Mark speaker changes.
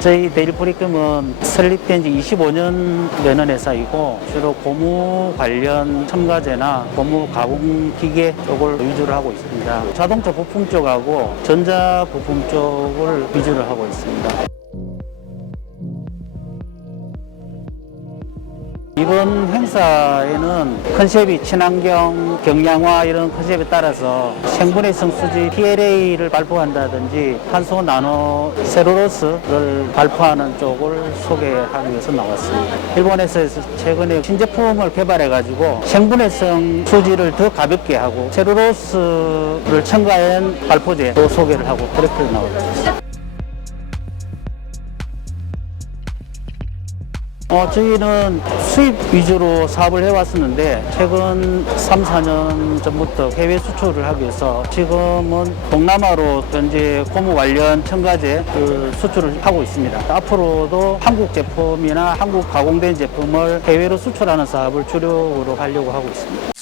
Speaker 1: 저희 데일 프리금은 설립된 지 25년 되는 회사이고 주로 고무 관련 첨가제나 고무 가공 기계 쪽을 위주로 하고 있습니다. 자동차 부품 쪽하고 전자 부품 쪽을 위주로 하고 있습니다. 이번 행사에는 컨셉이 친환경, 경량화 이런 컨셉에 따라서 생분해 성 수지 PLA를 발표한다든지 탄소 나노 셀룰로스를 발표하는 쪽을 소개하기 위해서 나왔습니다. 일본에서 최근에 신제품을 개발해 가지고 생분해성 수지를 더 가볍게 하고 셀룰로스를 첨가한 발포제도 소개를 하고 그렇게 나왔습니다. 어, 저희는 수입 위주로 사업을 해왔었는데 최근 3, 4년 전부터 해외 수출을 하기 위해서 지금은 동남아로 현재 고무 관련 첨가제 그 수출을 하고 있습니다. 앞으로도 한국 제품이나 한국 가공된 제품을 해외로 수출하는 사업을 주력으로 하려고 하고 있습니다.